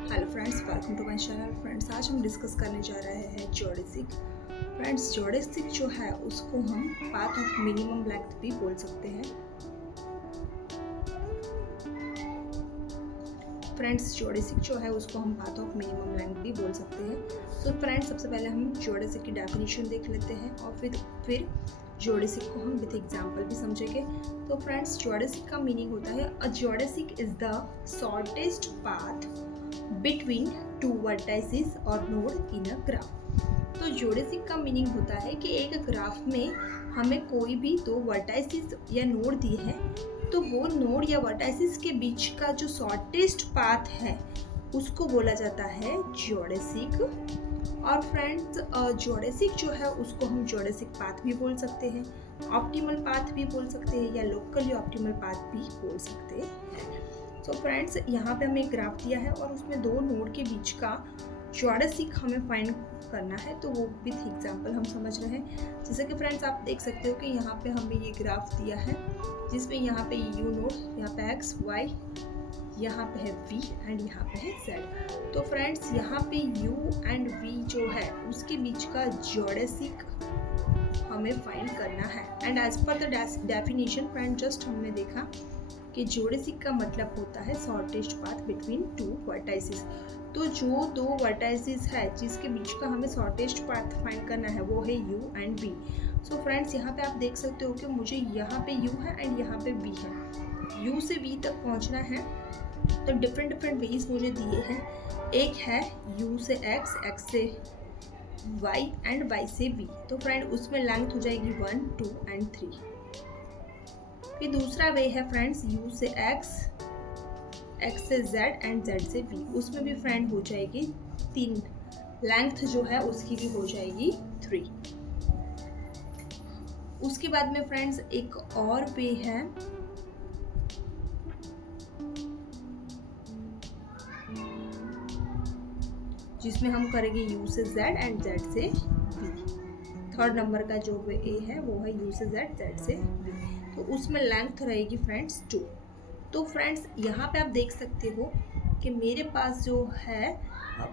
Hello friends, welcome to my channel. Friends, आज हम discuss करने जा रहे हैं जोडेसिक। फ्रेंड्स, जोडेसिक जो है उसको हम पाथ ऑफ मिनिमम लेंथ भी बोल सकते हैं। फ्रेंड्स, जोडेसिक जो है उसको हम पाथ ऑफ मिनिमम लेंथ भी बोल सकते हैं। तो फ्रेंड्स, सबसे पहले हम जोडेसिक की डेफिनेशन देख लेते हैं और फिर जोडेसिक को हम विद एग्जांपल भी समझेंगे। तो फ्रेंड्स, जोडेसिक का मीनिंग होता है अ जोडेसिक is the shortest path between two vertices और नोड इन अ ग्राफ। तो जोडेसिक का मीनिंग होता है कि एक ग्राफ में हमें कोई भी दो वर्टाइसेस या नोड दिए हैं, तो वो नोड या वर्टाइसेस के बीच का जो शॉर्टेस्ट पाथ है उसको बोला जाता है जोडेसिक। और फ्रेंड्स, जोडेसिक जो है उसको हम जोडेसिक पाथ भी बोल सकते हैं, ऑप्टिमल पाथ भी बोल सकते हैं या लोकली ऑप्टिमल पाथ भी बोल सकते हैं। तो फ्रेंड्स, यहाँ पे हमें एक ग्राफ दिया है और उसमें दो नोड के बीच का जोडेसिक हमें फाइंड करना है, तो वो विथ एग्जांपल हम समझ रहे हैं। जैसे कि फ्रेंड्स, आप देख सकते हो कि यहाँ पे हमें ये ग्राफ दिया है जिसमें यहाँ पे यू नोड, यहाँ पे एक्स वाई, यहाँ पे है v एंड यहाँ पे है z। तो फ्रेंड्स, यहाँ पे u एंड v जो है उसके बीच का जोडेसिक हमें फाइंड करना है। And as per the definition friend, just हमने देखा कि जोडेसिक का मतलब होता है shortest path between two vertices. तो जो दो वर्टाइसेस है जिसके बीच का हमें शॉर्टेस्ट पाथ फाइंड करना है वो है u and v। So friends, यहाँ पे आप देख सकते हो कि मुझे यहाँ पे u है एंड यहाँ पे v है। u से v तक पहुँचना है तो डिफरेंट वेज मुझे दिए हैं। एक है u से x, x से y एंड y से v। तो फ्रेंड, उसमें लेंथ हो जाएगी 1, 2 एंड 3। फिर दूसरा वे है फ्रेंड्स u से x, x से z एंड z से v। उसमें भी फ्रेंड हो जाएगी 3, लेंथ जो है उसकी भी हो जाएगी 3। उसके बाद में फ्रेंड्स एक और वे है जिसमें हम करेंगे u से z एंड z से v। थर्ड नंबर का जो वे है वो है u से z, z से v। तो उसमें लेंथ रहेगी फ्रेंड्स 2। तो फ्रेंड्स, यहाँ पे आप देख सकते हो कि मेरे पास जो है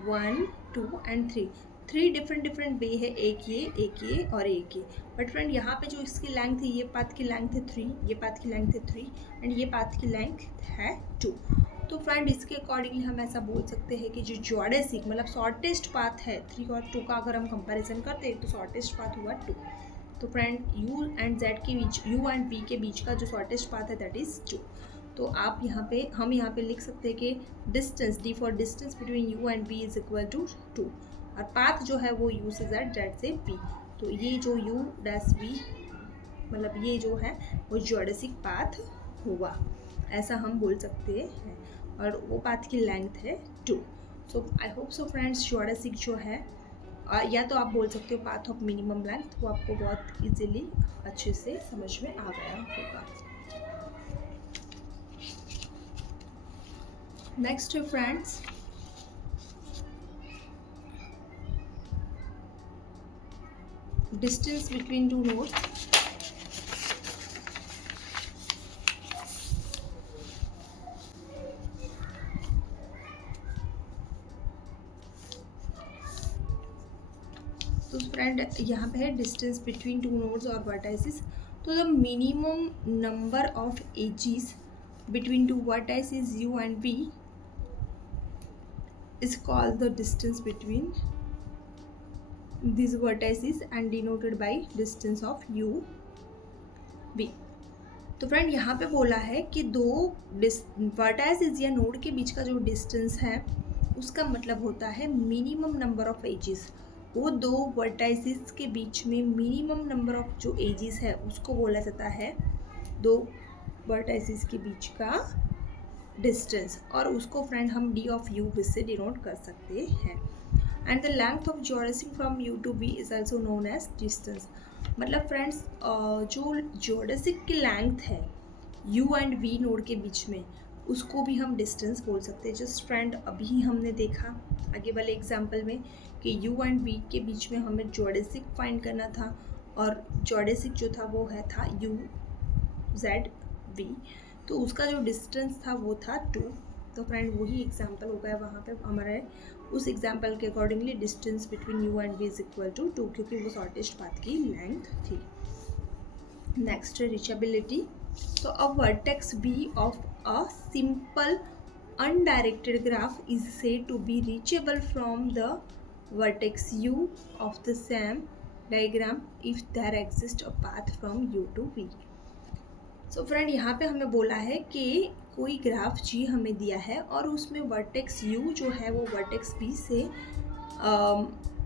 1, 2 एंड 3 डिफरेंट वे है, एक ये और एक ये। बट फ्रेंड, यहाँ पे जो इसकी लेंथ है, ये पाथ की लेंथ है 3, ये पाथ की लेंथ है 3 एंड ये पाथ की लेंथ है 2। तो फ्रेंड, इसके अकॉर्डिंगली हम ऐसा बोल सकते हैं कि जो जोडेसिक मतलब शॉर्टेस्ट पाथ है 3 और 2 का अगर हम कंपैरिजन करते हैं तो शॉर्टेस्ट पाथ हुआ 2। तो फ्रेंड, u एंड z के बीच, u एंड v के बीच का जो शॉर्टेस्ट पाथ है दैट इज 2। तो आप हम यहाँ पे लिख सकते हैं कि distance, d for distance between u and v is equal to 2 और पाथ जो है वो u से z, z से v। तो ये जो u डैश v मतलब ये जो है वो जोडेसिक पाथ होगा, ऐसा हम बोल सकते हैं। और वो पाथ की लेंथ है 2। सो आई होप सो फ्रेंड्स, जोडेसिक जो है या तो आप बोल सकते हो पाथ ऑफ मिनिमम लेंथ, वो आपको बहुत इजीली अच्छे से समझ में आ गया होगा। नेक्स्ट है friends distance between two nodes. तो फ्रेंड, यहाँ पे है डिस्टेंस बिटवीन टू नोड्स और वर्टाइसेस। तो the minimum number of edges between two vertices u and v is called the distance between these vertices and denoted by distance of u v। तो friend, यहाँ पे बोला है कि दो vertices या नोड के बीच का जो डिस्टेंस है उसका मतलब होता है मिनिमम नंबर ऑफ एजेस। वो दो वर्टाइसेस के बीच में मिनिमम नंबर ऑफ जो एजेस है उसको बोला जाता है दो वर्टाइसेस के बीच का डिस्टेंस, और उसको फ्रेंड हम d ऑफ u से डिनोट कर सकते हैं। And the length of जोडेसिक from u to v is also known as distance. मतलब फ्रेंड्स, जो जोडेसिक की लेंथ है u एंड v नोड के बीच में उसको भी हम डिस्टेंस बोल सकते हैं। जस्ट फ्रेंड, अभी हमने देखा आगे वाले एग्जाम्पल में कि u एंड v के बीच में हमें जोडेसिक फाइंड करना था और जोडेसिक जो था वो था u z v। तो उसका जो डिस्टेंस था वो था 2 तो फ्रेंड वही एग्जाम्पल हो गया वहाँ पे हमारे उस एग्जाम्पल के accordingly distance between you and we is equal to 2, क्योंकि वो शॉर्टेस्ट पाथ की लेंथ थी। Next reachability. तो अ vertex B of a simple undirected graph is said to be reachable from the vertex u of the same diagram if there exists a path from u to v। So friend यहाँ पे हमें बोला है कि कोई graph जी हमें दिया है और उसमें वर्टेक्स u जो है वो वर्टेक्स b से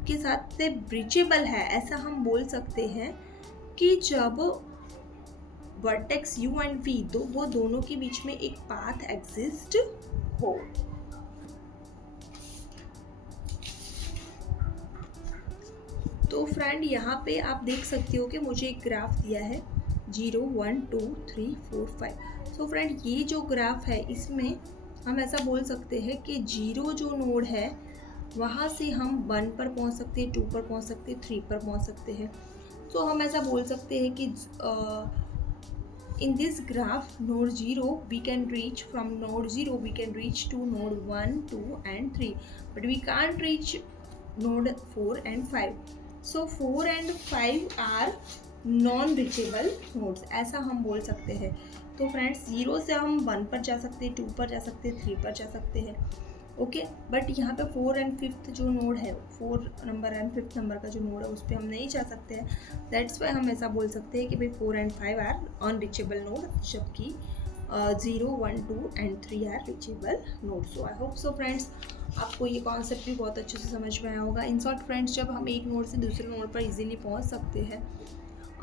के साथ से ब्रीचेबल है। ऐसा हम बोल सकते हैं कि जब वर्टेक्स u एंड v वो दोनों के बीच में एक पाथ एग्जिस्ट हो। तो फ्रेंड यहाँ पे आप देख सकते हो कि मुझे एक ग्राफ दिया है 0 1 2 3 4 5। सो फ्रेंड ये जो ग्राफ है इसमें हम ऐसा बोल सकते हैं कि 0 जो नोड है वहाँ से हम 1 पर पहुँच सकते हैं, 2 पर पहुँच सकते हैं, 3 पर पहुँच सकते हैं। सो हम ऐसा बोल सकते हैं कि in this graph node 0 we can reach, from node 0 we can reach to node 1 2 and 3, but we can't reach node 4 and 5। so 4 and 5 are non reachable nodes, ऐसा हम बोल सकते हैं। तो फ्रेंड्स 0 से हम 1 पर जा सकते हैं, 2 पर जा सकते हैं, 3 पर जा सकते हैं, ओके। बट यहाँ पे 4 एंड 5th जो नोड है, 4 नंबर एंड 5th नंबर का जो नोड है उस पर हम नहीं जा सकते हैं। दैट्स वाई हम ऐसा बोल सकते हैं कि भाई 4 एंड 5 आर अनरीचेबल नोड, जबकि 0 1 2 and 3 are reachable node. So I hope so friends आपको ये कॉन्सेप्ट भी बहुत अच्छे से समझ में आया होगा। इन शॉर्ट फ्रेंड्स जब हम एक नोड से दूसरे नोड पर इजीली पहुँच सकते हैं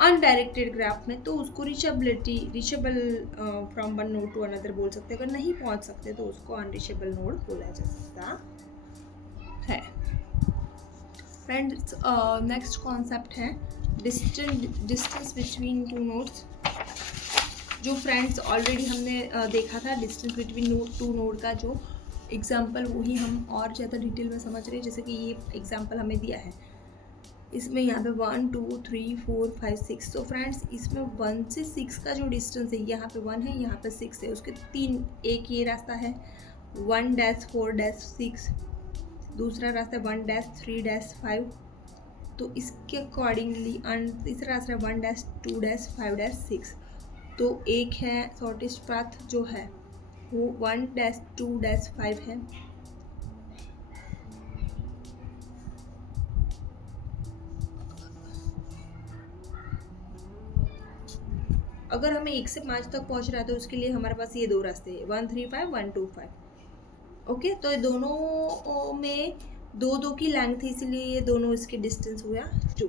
अनडायरेक्टेड ग्राफ में, तो उसको reachable from one node to another बोल सकते हैं। अगर नहीं पहुंच सकते तो उसको अनरीचेबल नोड बोला जा सकता है। फ्रेंड्स नेक्स्ट कॉन्सेप्ट है डिस्टेंस बिटवीन टू नोड्स। जो फ्रेंड्स ऑलरेडी हमने देखा था डिस्टेंस बिटवीन टू नोड का जो एग्जाम्पल, वही हम और ज़्यादा डिटेल में समझ रहे हैं। जैसे कि ये एग्जाम्पल हमें दिया है, इसमें यहाँ पे 1 2 3 4 5 6। तो फ्रेंड्स इसमें 1 से 6 का जो डिस्टेंस है, यहाँ पे 1 है, यहाँ पे 6 है, उसके 3, एक ये रास्ता है 1-4-6, दूसरा रास्ता 1-3-5। तो इसके अकॉर्डिंगली तीसरा रास्ता 1-2-5-6। तो एक है शॉर्टेस्ट पाथ जो है वो 1-2-5 है। अगर हमें 1 से 5 तक पहुंच रहा है तो उसके लिए हमारे पास ये दो रास्ते हैं 1 3 5 1 2 5। ओके, तो ये दोनों में 2 की लेंथ है, इसीलिए ये दोनों इसके डिस्टेंस हुआ 2।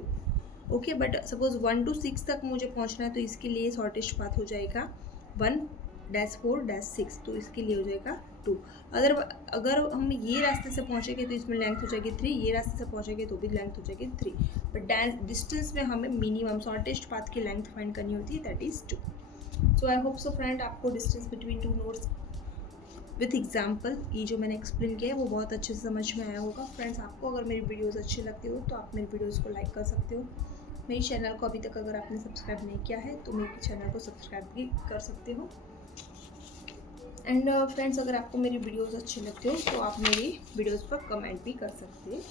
ओके, बट सपोज 1 to 6 तक मुझे पहुंचना है तो इसके लिए शॉर्टेस्ट पाथ हो जाएगा 1-4-6, तो इसके लिए हो जाएगा 2। अगर हम ये रास्ते से पहुँचेंगे तो इसमें लेंथ हो जाएगी 3, ये रास्ते से पहुँचेंगे तो भी लेंथ हो जाएगी 3। बट डिस्टेंस में हमें मिनिमम शॉर्टेस्ट पाथ की लेंथ फाइंड करनी होती है, that is 2। So I hope so friend आपको distance between two nodes with example ये जो मैंने एक्सप्लेन किया है वो बहुत अच्छे से समझ में आया होगा। फ्रेंड्स आपको अगर मेरी वीडियोज़ अच्छी लगती हो तो आप मेरी वीडियोज़ को लाइक कर सकते हो। मेरे चैनल को अभी तक अगर आपने सब्सक्राइब नहीं किया है तो मेरे चैनल को सब्सक्राइब भी कर सकते हो। एंड फ्रेंड्स अगर आपको मेरी वीडियोज़ अच्छी लगती हो तो आप मेरी वीडियोज़ पर कमेंट भी कर सकते हो।